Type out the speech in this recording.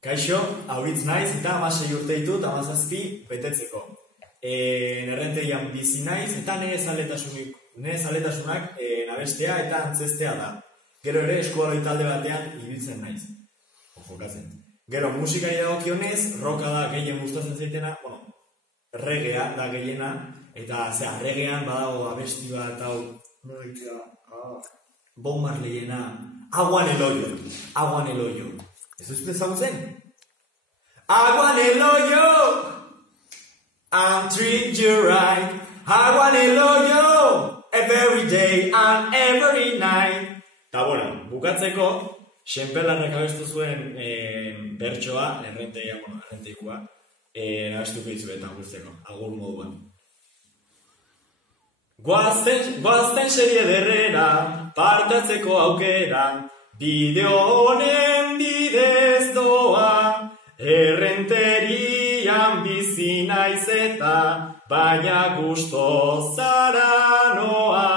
Kaixo, Auritz naiz eta 16 urte ditut, 17 betetzeko. Errentegian bizi naiz eta nire zaletasunak nabestea eta antzestea da. Gero ere eskualoi talde batean ibiltzen naiz. Jokatzen. Gero musikari dagokionez, rocka da gehien gustatzen zaitena, reggaea da gehiena, eta reggaean badago abesti bat hau, Bob Marleyena, Agua en el hoyo. ¿Ez uste ezagutzen? Agua en el hoyo, I'm treating you right. Agua en el hoyo, every day and every night. Ta bueno, bukatzeko, Xenpelarrek abestu zuen bertsoa, errenteikua, abestuko izuetan guzteko, agur moduan. Guazten serie derrera, partatzeko aukera, bideo honen bidez doa, errenterian bizi naiz eta, baina gusto zara noa.